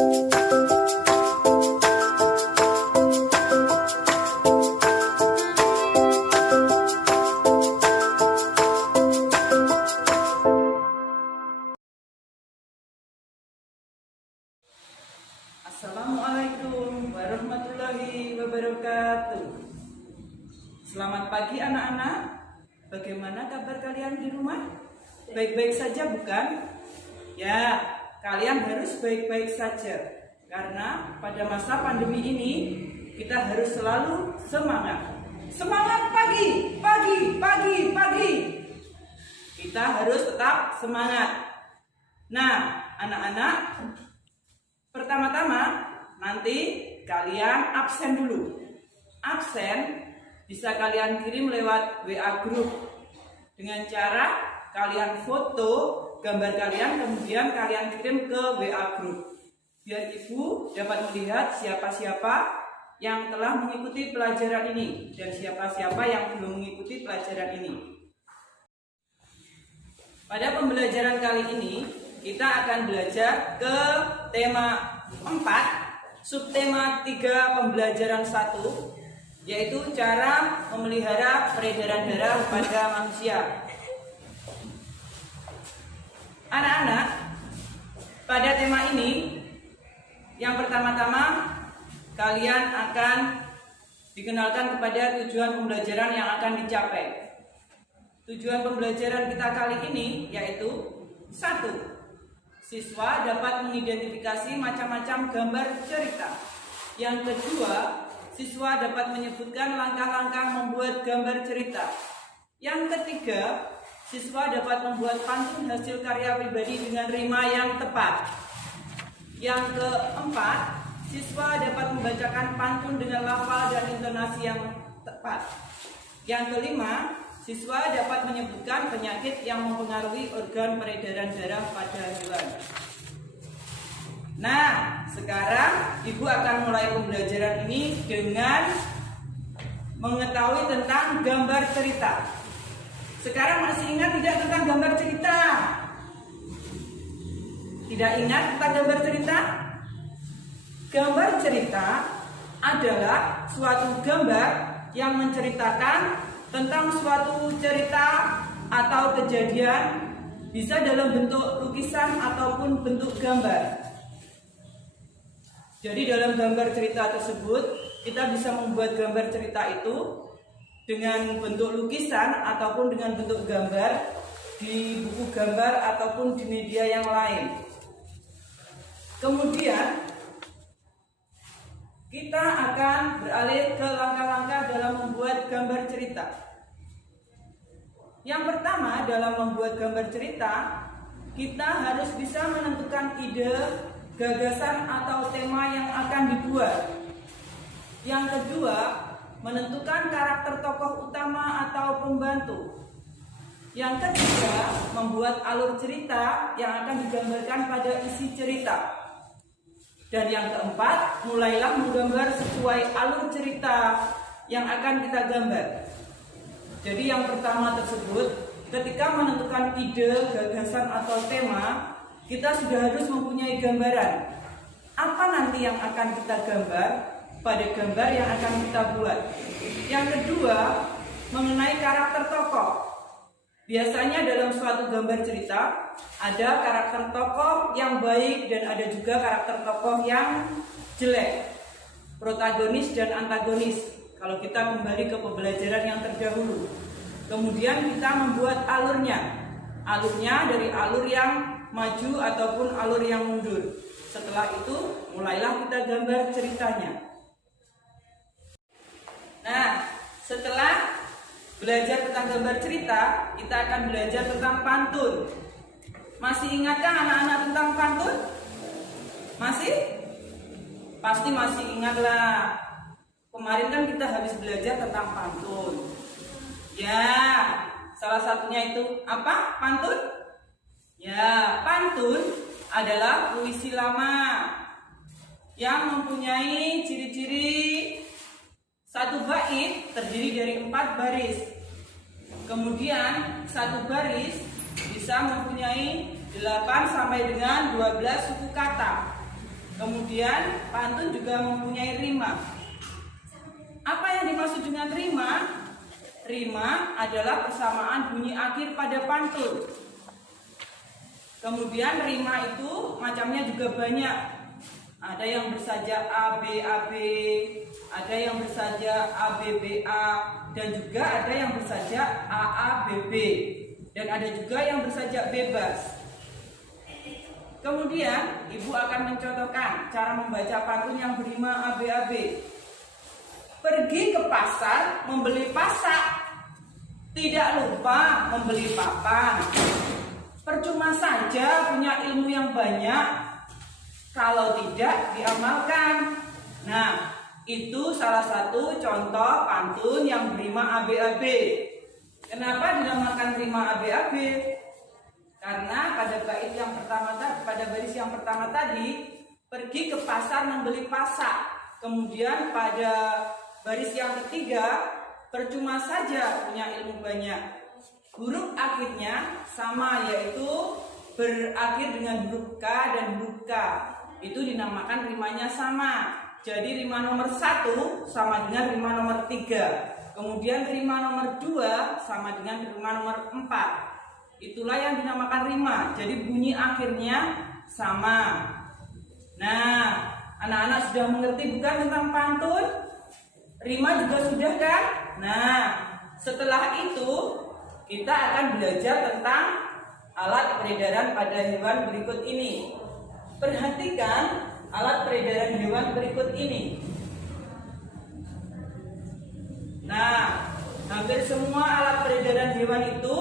Assalamualaikum warahmatullahi wabarakatuh. Selamat pagi anak-anak. Bagaimana kabar kalian di rumah? Baik-baik saja bukan? Ya, kalian harus baik-baik saja. Karena pada masa pandemi ini kita harus selalu semangat. Semangat pagi, pagi, pagi, pagi. Kita harus tetap semangat. Nah, anak-anak, pertama-tama nanti kalian absen dulu. Absen bisa kalian kirim lewat WA group dengan cara kalian foto gambar kalian, kemudian kalian kirim ke WA group biar ibu dapat melihat siapa-siapa yang telah mengikuti pelajaran ini dan siapa-siapa yang belum mengikuti pelajaran ini. Pada pembelajaran kali ini kita akan belajar ke tema 4, subtema 3 pembelajaran 1, yaitu cara memelihara peredaran darah pada manusia. Anak-anak, pada tema ini yang pertama-tama kalian akan dikenalkan kepada tujuan pembelajaran yang akan dicapai. Tujuan pembelajaran kita kali ini yaitu 1. Siswa dapat mengidentifikasi macam-macam gambar cerita. Yang kedua, siswa dapat menyebutkan langkah-langkah membuat gambar cerita. Yang ketiga, siswa dapat membuat pantun hasil karya pribadi dengan rima yang tepat. Yang keempat, siswa dapat membacakan pantun dengan lafal dan intonasi yang tepat. Yang kelima, siswa dapat menyebutkan penyakit yang mempengaruhi organ peredaran darah pada hewan. Nah, sekarang ibu akan mulai pembelajaran ini dengan mengetahui tentang gambar cerita. Sekarang masih ingat tidak tentang gambar cerita? Tidak ingat tentang gambar cerita? Gambar cerita adalah suatu gambar yang menceritakan tentang suatu cerita atau kejadian, bisa dalam bentuk lukisan ataupun bentuk gambar. Jadi dalam gambar cerita tersebut kita bisa membuat gambar cerita itu dengan bentuk lukisan ataupun dengan bentuk gambar di buku gambar ataupun di media yang lain. Kemudian kita akan beralih ke langkah-langkah dalam membuat gambar cerita. Yang pertama, dalam membuat gambar cerita, kita harus bisa menentukan ide, gagasan atau tema yang akan dibuat. Yang kedua, menentukan karakter tokoh utama atau pembantu. Yang ketiga, membuat alur cerita yang akan digambarkan pada isi cerita. Dan yang keempat, mulailah menggambar sesuai alur cerita yang akan kita gambar. Jadi yang pertama tersebut, ketika menentukan ide, gagasan atau tema, kita sudah harus mempunyai gambaran. Apa nanti yang akan kita gambar pada gambar yang akan kita buat. Yang kedua, mengenai karakter tokoh. Biasanya dalam suatu gambar cerita ada karakter tokoh yang baik dan ada juga karakter tokoh yang jelek, protagonis dan antagonis. Kalau kita kembali ke pembelajaran yang terdahulu, kemudian kita membuat alurnya dari alur yang maju ataupun alur yang mundur. Setelah itu mulailah kita gambar ceritanya. Nah, setelah belajar tentang gambar cerita, kita akan belajar tentang pantun. Masih ingatkah anak-anak tentang pantun? Masih? Pasti masih ingat lah. Kemarin kan kita habis belajar tentang pantun. Ya, salah satunya itu apa? Pantun? Ya, pantun adalah puisi lama yang mempunyai ciri-ciri satu bait terdiri dari 4 baris. Kemudian satu baris bisa mempunyai 8 sampai dengan 12 suku kata. Kemudian pantun juga mempunyai rima. Apa yang dimaksud dengan rima? Rima adalah persamaan bunyi akhir pada pantun. Kemudian rima itu macamnya juga banyak. Ada yang bersajak A B A B, ada yang bersajak A B B A, dan juga ada yang bersajak A A B B, dan ada juga yang bersajak bebas. Kemudian ibu akan mencontohkan cara membaca pantun yang berima A B A B. Pergi ke pasar membeli pasak, tidak lupa membeli papan. Percuma saja punya ilmu yang banyak kalau tidak diamalkan. Nah, itu salah satu contoh pantun yang berima A B A B. Kenapa dinamakan rima A B A B? Karena pada bait yang pertama tadi, pada baris yang pertama tadi, pergi ke pasar membeli pasak. Kemudian pada baris yang ketiga, percuma saja punya ilmu banyak. Huruf akhirnya sama, yaitu berakhir dengan huruf K dan huruf K. Itu dinamakan rimanya sama. Jadi rima nomor 1 sama dengan rima nomor 3. Kemudian rima nomor 2 sama dengan rima nomor 4. Itulah yang dinamakan rima. Jadi bunyi akhirnya sama. Nah, anak-anak sudah mengerti bukan tentang pantun? Rima juga sudah kan? Nah, setelah itu kita akan belajar tentang alat peredaran pada hewan berikut ini. Perhatikan alat peredaran hewan berikut ini. Nah, hampir semua alat peredaran hewan itu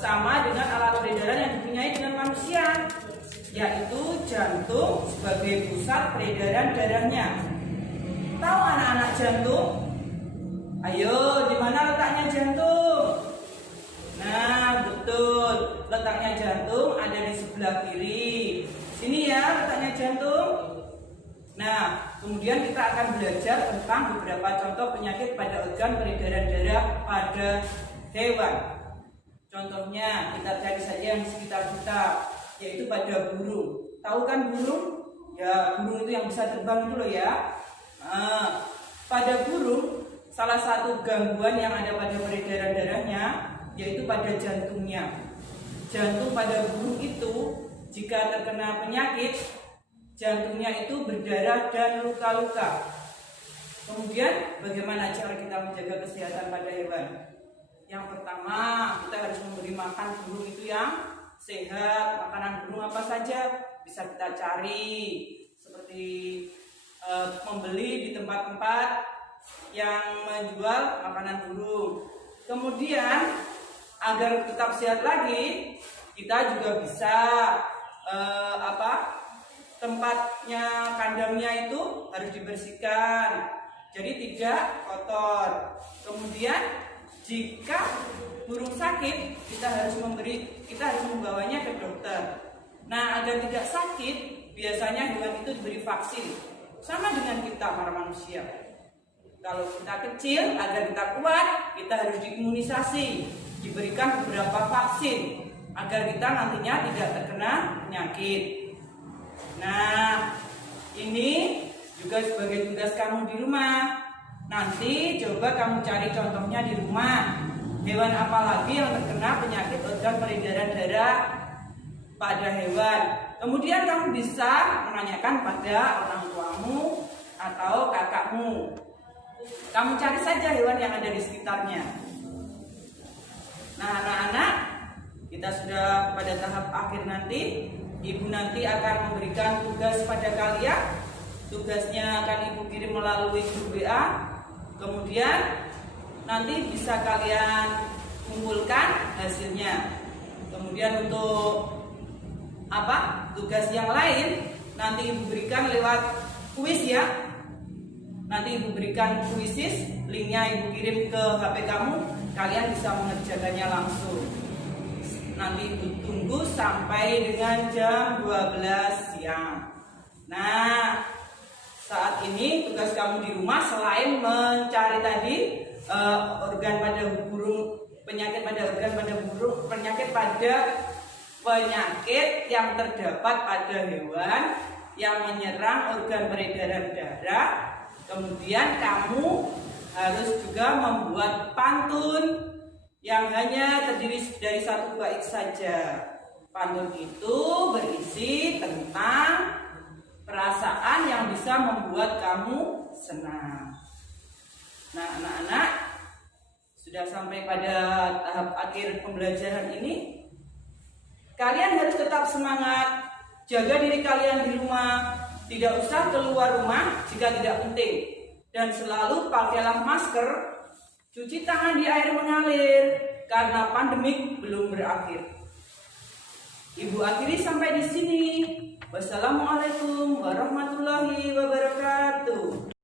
sama dengan alat peredaran yang dipunyai dengan manusia, yaitu jantung sebagai pusat peredaran darahnya. Tahu anak-anak jantung? Ayo, di mana letaknya jantung? Nah, betul. Letaknya jantung ada di sebelah kiri. Sini ya letaknya jantung. Nah, kemudian kita akan belajar tentang beberapa contoh penyakit pada organ peredaran darah pada hewan. Contohnya kita cari saja yang di sekitar kita, yaitu pada burung. Tahu kan burung? Ya, burung itu yang bisa terbang itu loh ya. Nah, pada burung salah satu gangguan yang ada pada peredaran darahnya yaitu pada jantungnya. Jantung pada burung itu jika terkena penyakit, jantungnya itu berdarah dan luka-luka. Kemudian bagaimana cara kita menjaga kesehatan pada hewan? Yang pertama, kita harus memberi makan burung itu yang sehat. Makanan burung apa saja bisa kita cari, seperti membeli di tempat-tempat yang menjual makanan burung. Kemudian agar tetap sehat lagi, kita juga bisa tempatnya, kandangnya itu harus dibersihkan, jadi tidak kotor. Kemudian jika burung sakit, kita harus membawanya ke dokter. Nah, agar tidak sakit, biasanya hewan itu diberi vaksin. Sama dengan kita para manusia. Kalau kita kecil, agar kita kuat, kita harus diimunisasi, diberikan beberapa vaksin agar kita nantinya tidak terkena penyakit. Nah, ini juga sebagai tugas kamu di rumah. Nanti coba kamu cari contohnya di rumah. Hewan apa lagi yang terkena penyakit organ peredaran darah pada hewan. Kemudian kamu bisa menanyakan pada orang tuamu atau kakakmu. Kamu cari saja hewan yang ada di sekitarnya. Nah, anak-anak, kita sudah pada tahap akhir nanti. Ibu nanti akan memberikan tugas pada kalian. Tugasnya akan ibu kirim melalui grup WA. Kemudian nanti bisa kalian kumpulkan hasilnya. Kemudian untuk tugas yang lain nanti ibu berikan lewat kuis ya. Nanti ibu berikan kuisis, linknya ibu kirim ke HP kamu. Kalian bisa mengerjakannya langsung. Nanti ibu tunggu sampai dengan jam 12 siang. Nah, saat ini tugas kamu di rumah selain mencari tadi organ pada burung, penyakit pada organ pada burung, penyakit yang terdapat pada hewan yang menyerang organ peredaran darah. Kemudian kamu harus juga membuat pantun yang hanya terdiri dari satu bait saja. Pantun itu berisi tentang perasaan yang bisa membuat kamu senang. Nah, anak-anak sudah sampai pada tahap akhir pembelajaran ini. Kalian harus tetap semangat, jaga diri kalian di rumah, tidak usah keluar rumah jika tidak penting, dan selalu pakailah masker, cuci tangan di air mengalir, karena pandemik belum berakhir. Ibu akhiri sampai di sini. Wassalamualaikum warahmatullahi wabarakatuh.